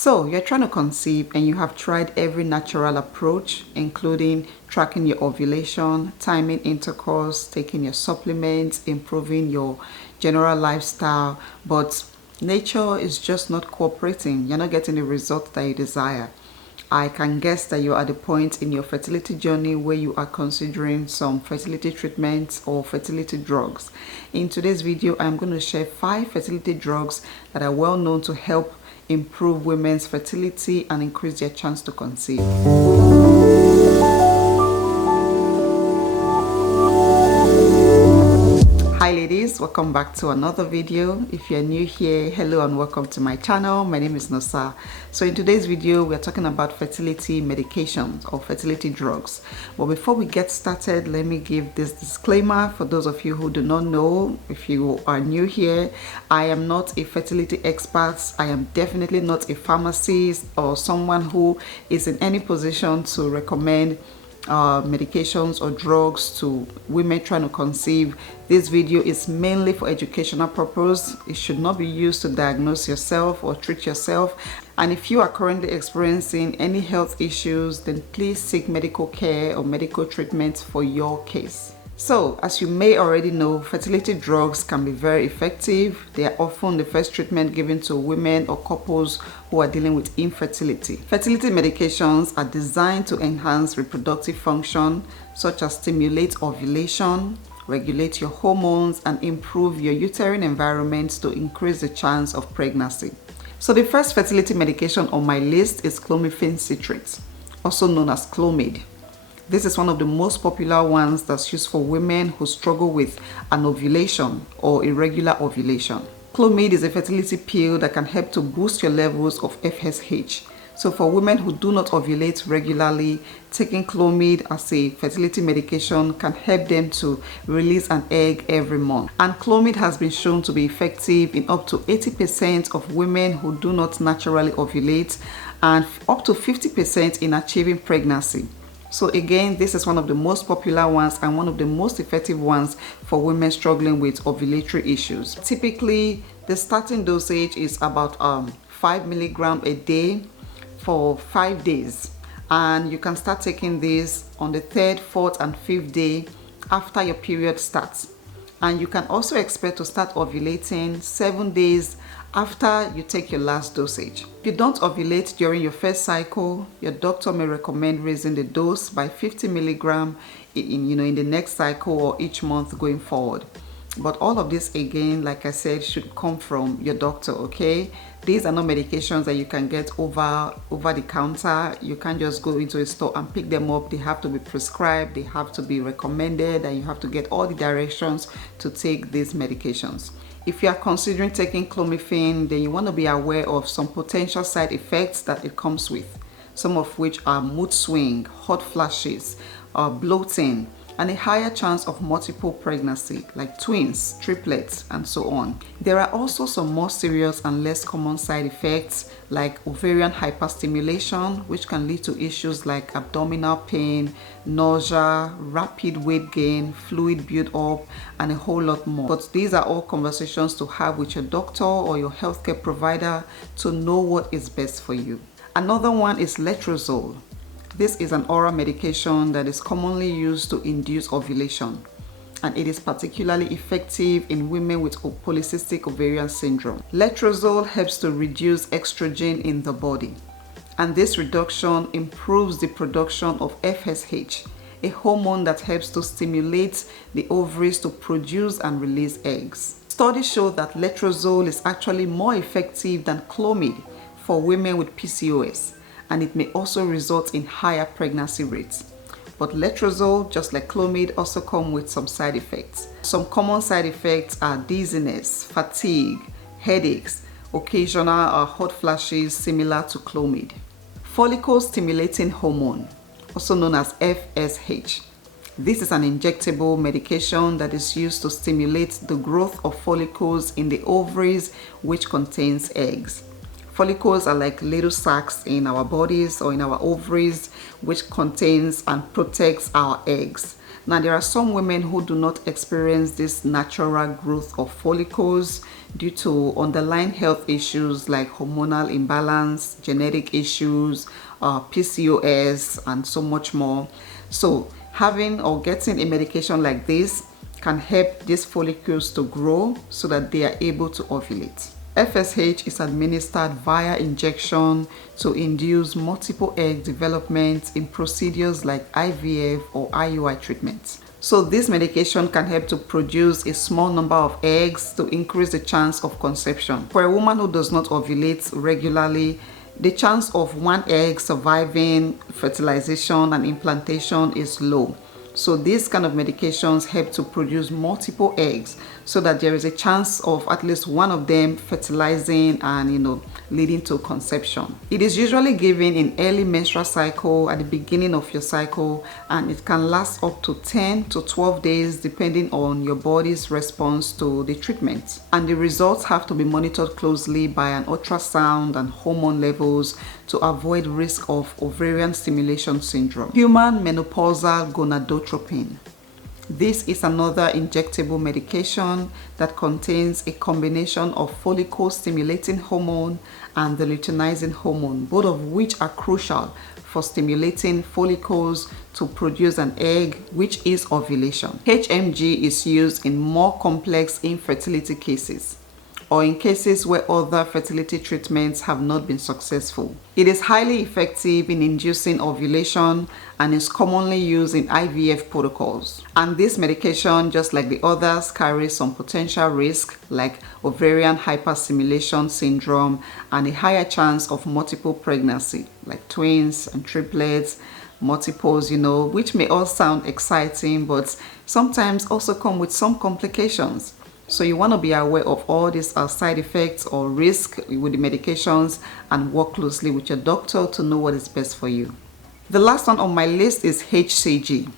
So you're trying to conceive and you have tried every natural approach, including tracking your ovulation, timing intercourse, taking your supplements, improving your general lifestyle, but nature is just not cooperating. You're not getting the result that you desire. I can guess that you're at the point in your fertility journey where you are considering some fertility treatments or fertility drugs. In today's video, I'm going to share 5 fertility drugs that are well known to help improve women's fertility and increase their chance to conceive. Hi ladies, welcome back to another video. If you're new here, hello and welcome to my channel. My name is Nosa. So in today's video, we're talking about fertility medications or fertility drugs. But before we get started, let me give this disclaimer for those of you who do not know. If you are new here, I am not a fertility expert. I am definitely not a pharmacist or someone who is in any position to recommend medications or drugs to women trying to conceive. This video is mainly for educational purpose. It should not be used to diagnose yourself or treat yourself. And if you are currently experiencing any health issues, then please seek medical care or medical treatment for your case. So, as you may already know, fertility drugs can be very effective. They are often the first treatment given to women or couples who are dealing with infertility. Fertility medications are designed to enhance reproductive function, such as stimulate ovulation, regulate your hormones, and improve your uterine environment to increase the chance of pregnancy. So the first fertility medication on my list is Clomiphene citrate, also known as Clomid. This is one of the most popular ones that's used for women who struggle with anovulation or irregular ovulation. Clomid is a fertility pill that can help to boost your levels of FSH. So for women who do not ovulate regularly, taking Clomid as a fertility medication can help them to release an egg every month. And Clomid has been shown to be effective in up to 80% of women who do not naturally ovulate and up to 50% in achieving pregnancy. So again, this is one of the most popular ones and one of the most effective ones for women struggling with ovulatory issues. Typically, the starting dosage is about 5 milligrams a day for 5 days. And you can start taking this on the 3rd, 4th, and 5th day after your period starts. And you can also expect to start ovulating 7 days after you take your last dosage. If you don't ovulate during your first cycle, your doctor may recommend raising the dose by 50 milligrams in the next cycle or each month going forward. But all of this, again, like I said, should come from your doctor, okay? These are not medications that you can get over the counter. You can't just go into a store and pick them up. They have to be prescribed, they have to be recommended, and you have to get all the directions to take these medications. If you are considering taking Clomiphene, then you want to be aware of some potential side effects that it comes with, some of which are mood swing, hot flashes, bloating, and a higher chance of multiple pregnancy, like twins, triplets, and so on. There are also some more serious and less common side effects, like ovarian hyperstimulation, which can lead to issues like abdominal pain, nausea, rapid weight gain, fluid build-up, and a whole lot more. But these are all conversations to have with your doctor or your healthcare provider to know what is best for you. Another one is Letrozole. This is an oral medication that is commonly used to induce ovulation, and it is particularly effective in women with polycystic ovarian syndrome. Letrozole helps to reduce estrogen in the body, and this reduction improves the production of FSH, a hormone that helps to stimulate the ovaries to produce and release eggs. Studies show that Letrozole is actually more effective than Clomid for women with PCOS, and it may also result in higher pregnancy rates. But Letrozole, just like Clomid, also come with some side effects. Some common side effects are dizziness, fatigue, headaches, occasional hot flashes similar to Clomid. Follicle-stimulating hormone, also known as FSH. This is an injectable medication that is used to stimulate the growth of follicles in the ovaries, which contains eggs. Follicles are like little sacs in our bodies or in our ovaries, which contains and protects our eggs. Now, there are some women who do not experience this natural growth of follicles due to underlying health issues like hormonal imbalance, genetic issues, PCOS, and so much more. So having or getting a medication like this can help these follicles to grow so that they are able to ovulate. FSH is administered via injection to induce multiple egg development in procedures like IVF or IUI treatments. So this medication can help to produce a small number of eggs to increase the chance of conception. For a woman who does not ovulate regularly, the chance of one egg surviving fertilization and implantation is low. So these kind of medications help to produce multiple eggs so that there is a chance of at least one of them fertilizing and leading to conception. It is usually given in early menstrual cycle at the beginning of your cycle, and it can last up to 10 to 12 days depending on your body's response to the treatment. And the results have to be monitored closely by an ultrasound and hormone levels to avoid risk of ovarian stimulation syndrome. Human menopausal gonadotropin. This is another injectable medication that contains a combination of follicle-stimulating hormone and the luteinizing hormone, both of which are crucial for stimulating follicles to produce an egg, which is ovulation. HMG is used in more complex infertility cases or in cases where other fertility treatments have not been successful. It is highly effective in inducing ovulation and is commonly used in IVF protocols. And this medication, just like the others, carries some potential risk like ovarian hyperstimulation syndrome and a higher chance of multiple pregnancy, like twins and triplets, multiples, which may all sound exciting, but sometimes also come with some complications. So you want to be aware of all these side effects or risk with the medications and work closely with your doctor to know what is best for you. The last one on my list is HCG.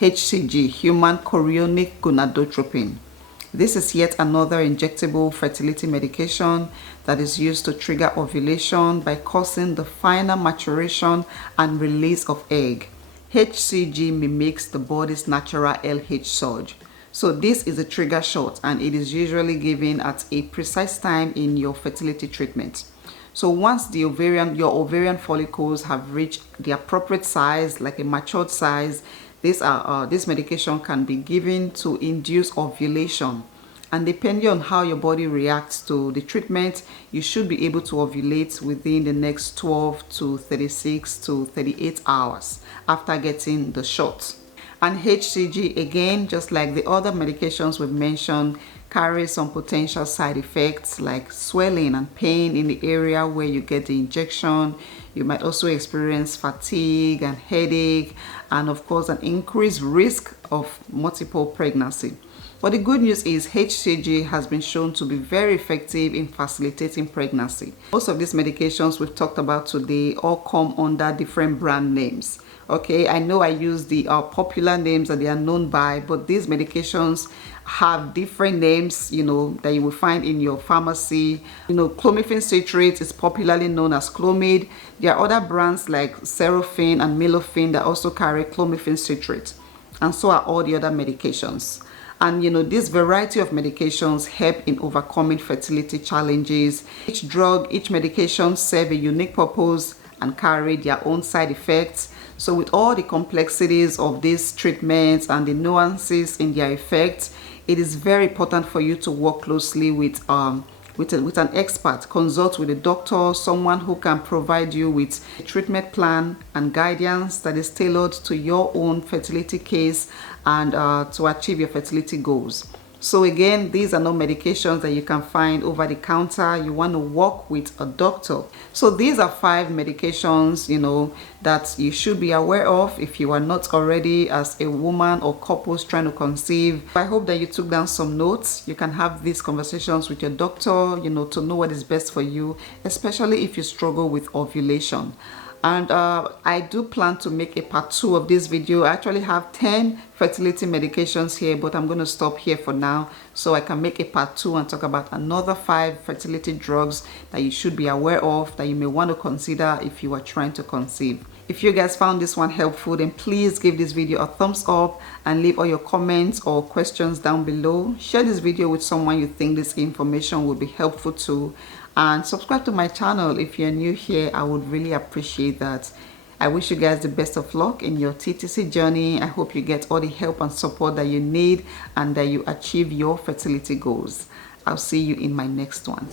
HCG, human chorionic gonadotropin. This is yet another injectable fertility medication that is used to trigger ovulation by causing the final maturation and release of egg. HCG mimics the body's natural LH surge. So this is a trigger shot, and it is usually given at a precise time in your fertility treatment. So once your ovarian follicles have reached the appropriate size, like a matured size, this medication can be given to induce ovulation. And depending on how your body reacts to the treatment, you should be able to ovulate within the next 12 to 36 to 38 hours after getting the shot. And HCG, again, just like the other medications we've mentioned, carries some potential side effects like swelling and pain in the area where you get the injection. You might also experience fatigue and headache, and of course an increased risk of multiple pregnancy. But the good news is HCG has been shown to be very effective in facilitating pregnancy. Most of these medications we've talked about today all come under different brand names. Okay, I know I use the popular names that they are known by, but these medications have different names, that you will find in your pharmacy. Clomiphene citrate is popularly known as Clomid. There are other brands like Clomiphene and Menopausal that also carry Clomiphene citrate, and so are all the other medications. And this variety of medications help in overcoming fertility challenges. Each drug, each medication serve a unique purpose and carry their own side effects. So with all the complexities of these treatments and the nuances in their effects, it is very important for you to work closely with an expert. Consult with a doctor, someone who can provide you with a treatment plan and guidance that is tailored to your own fertility case and to achieve your fertility goals. So again, these are not medications that you can find over the counter. You want to work with a doctor. So these are 5 medications, that you should be aware of if you are not already, as a woman or couples trying to conceive. I hope that you took down some notes. You can have these conversations with your doctor, to know what is best for you, especially if you struggle with ovulation. And I do plan to make a part 2 of this video. I actually have 10 fertility medications here, but I'm going to stop here for now so I can make a part 2 and talk about another 5 fertility drugs that you should be aware of, that you may want to consider if you are trying to conceive. If you guys found this one helpful, then please give this video a thumbs up and leave all your comments or questions down below. Share this video with someone you think this information would be helpful to, and subscribe to my channel if you're new here. I would really appreciate that. I wish you guys the best of luck in your TTC journey. I hope you get all the help and support that you need and that you achieve your fertility goals. I'll see you in my next one.